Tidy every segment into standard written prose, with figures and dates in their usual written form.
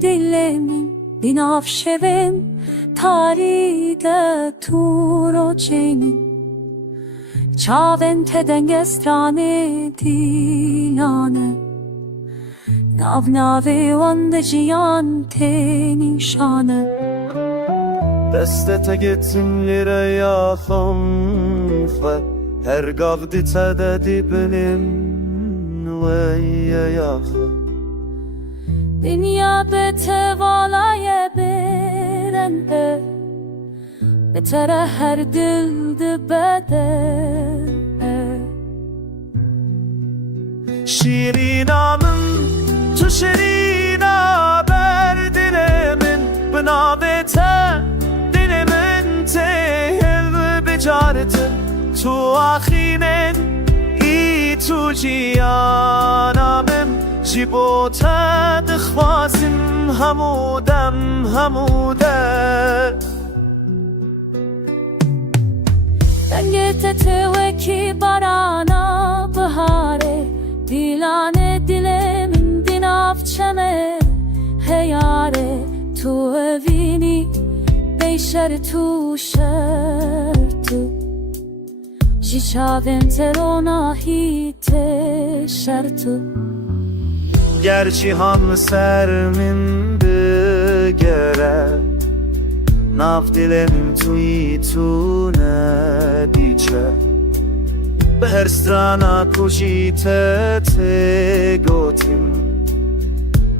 dilemin binafşevim taride turo cenin Çaven tedengestrane dilane Nav nave vande cihan tenin şanı دستت گتم لره یا خنفه هر قبضی تدادی بنیم نویه یا خنفه Dünya betevalaya berende Betere her dilde bedel شیرینامم تو شیرین آبر دلمن بنابته دلمن تهل بجارت تو آخینن ای تو جیانامم چی بوته دخوازم هموده Dengete teveki barana bahare Dilane dilemin dinafçeme heyare Tu evini beyşer tu şertu Jicavem terona hite şertu Gerçi ham sermindi gere Nav dilemim tuji tu ne dice Be her strana kushite te gotim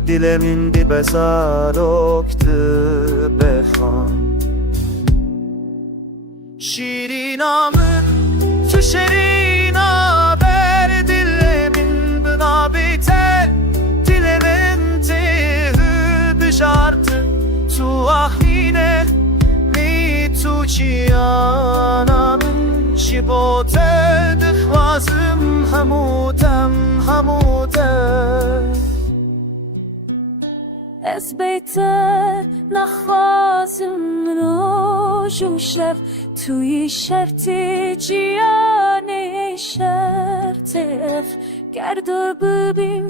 Dilemin di bezarokti bekhan Şirinamın tu şerin haber dilemin bnabite Dilemin tehü bişartı tu ahine mi tu ciyanamın Şibote dixwazim hamude Ez beyte naxwazim roj û şev Tuyî şertê ciyanê şertê ev Gerdo bibîn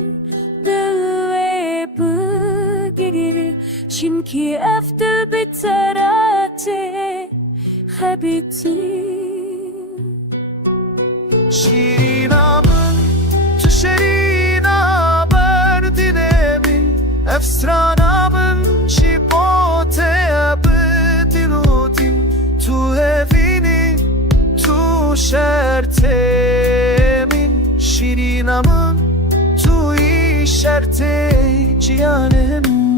dil wê bigirî Çimkî ev dil bi teretê xebîtî Şirinamın tu şerin haber dilemin Efstranamın şipote abdilutin Tu evini tu şertemin Şirinamın tu şerte cihanemin